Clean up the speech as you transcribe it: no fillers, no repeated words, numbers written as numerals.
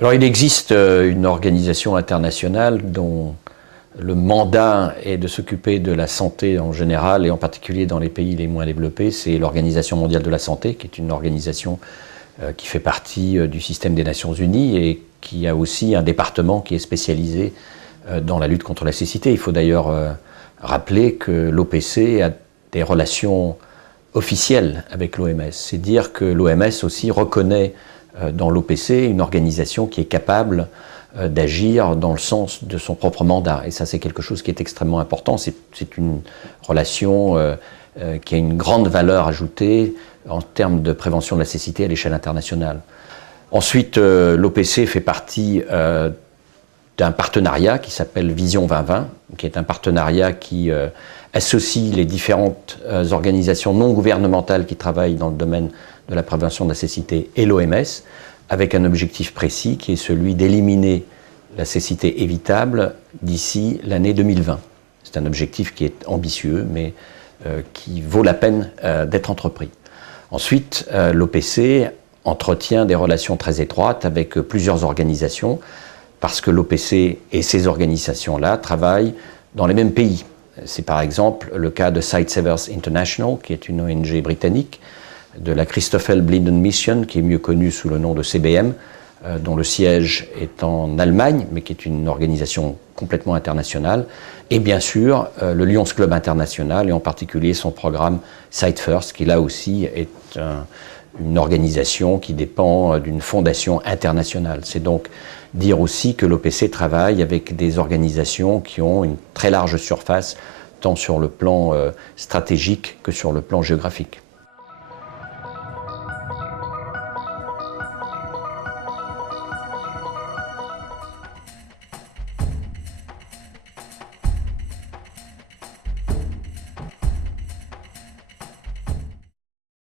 Alors il existe une organisation internationale dont le mandat est de s'occuper de la santé en général et en particulier dans les pays les moins développés. C'est l'Organisation mondiale de la santé, qui est une organisation qui fait partie du système des Nations Unies et qui a aussi un département qui est spécialisé dans la lutte contre la cécité. Il faut d'ailleurs rappeler que l'OPC a des relations officielles avec l'OMS. C'est dire que l'OMS aussi reconnaît dans l'OPC une organisation qui est capable d'agir dans le sens de son propre mandat. Et ça, c'est quelque chose qui est extrêmement important. C'est une relation qui a une grande valeur ajoutée en termes de prévention de la cécité à l'échelle internationale. Ensuite, l'OPC fait partie d'un partenariat qui s'appelle Vision 2020, qui est un partenariat qui associe les différentes organisations non gouvernementales qui travaillent dans le domaine de la prévention de la cécité et l'OMS, avec un objectif précis qui est celui d'éliminer la cécité évitable d'ici l'année 2020. C'est un objectif qui est ambitieux, mais qui vaut la peine d'être entrepris. Ensuite, l'OPC entretient des relations très étroites avec plusieurs organisations, parce que l'OPC et ces organisations-là travaillent dans les mêmes pays. C'est par exemple le cas de Sightsavers International, qui est une ONG britannique, de la Christoffel Blinden Mission, qui est mieux connue sous le nom de CBM, dont le siège est en Allemagne, mais qui est une organisation complètement internationale, et bien sûr le Lions Club International, et en particulier son programme Sight First, qui là aussi est une organisation qui dépend d'une fondation internationale. C'est donc dire aussi que l'OPC travaille avec des organisations qui ont une très large surface, tant sur le plan stratégique que sur le plan géographique.